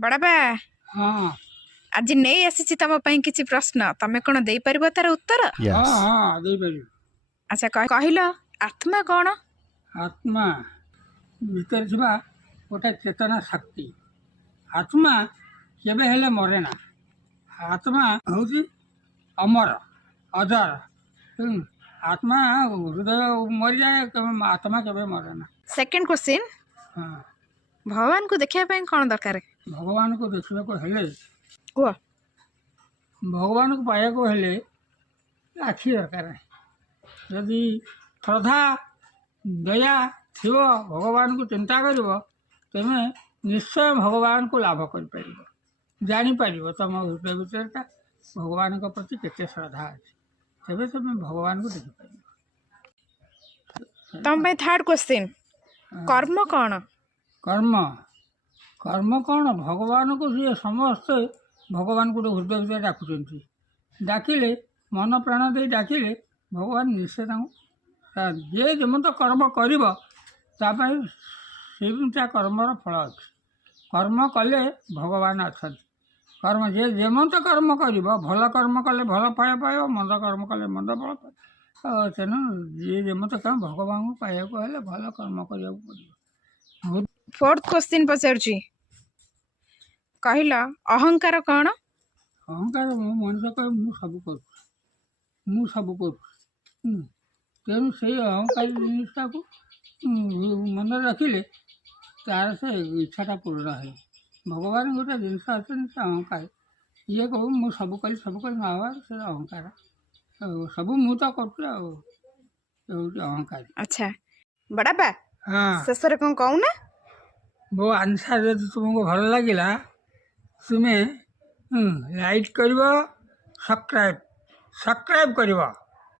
बड़ाबा हाँ आज नहीं आसी तम किसी प्रश्न तमें कौन दे पार तार उत्तर। हाँ हाँ दे पारि अच्छा कहल आत्मा कौन? आत्मा भीतर थिबा गोटे चेतना शक्ति। आत्मा केबे हेले मरे ना। आत्मा हूँ अमर अजर। आत्मा हृदय मरी जाए आत्मा केबे मरे ना। सेकंड क्वेश्चन, हाँ भगवान को देखा कौन दरकार? भगवान को देखा को हेले कह भगवान को पाया को हेले आखि दरकार। यदि श्रद्धा दया थी भगवान को चिंता कर तेमे निश्चय भगवान को लाभ कर जापर तुम हृदय भीतर भगवान को प्रति केते श्रद्धा अच्छे तेरे तुम भगवान को देखिपार। तुम थर्ड क्वेश्चन, कर्म कौन? कर्म कर्म कौन? भगवान को सी समस्ते भगवान को हृदय भीतर डाकुंट। डाकिले मन प्राण दे डाकिले भगवान निश्चय जे जमत कर्म कर कर्मर फल अच्छे। कर्म कले भगवान अच्छा। कर्म जे जेमत कर्म कर भल कर्म कले भल फल पाइब, मंद कर्म कले मंद फल पाइब। तेणु जे जेमत कर्म भगवान को पाइबा हेले भल कर्म करा पड़ो। फोर्थ क्वेश्चन पचारुची, कहल अहंकार कौन? अहंकार मो मनुष्य कहे मु सब कर तेणु से अहंकार जिनटा को मन रखिले तार से इच्छाटा पूर्ण है। भगवान गोटे जिनस अच्छे से अहंकार ये कहू मु सब कर ना से अहंकार सब मु तो कर अहंकार। अच्छा बड़ाबा हाँ शेष कौन कहूना? वो आंसर यदि तुमको भल लगे तुम्हें लाइक कर सब्सक्राइब कर।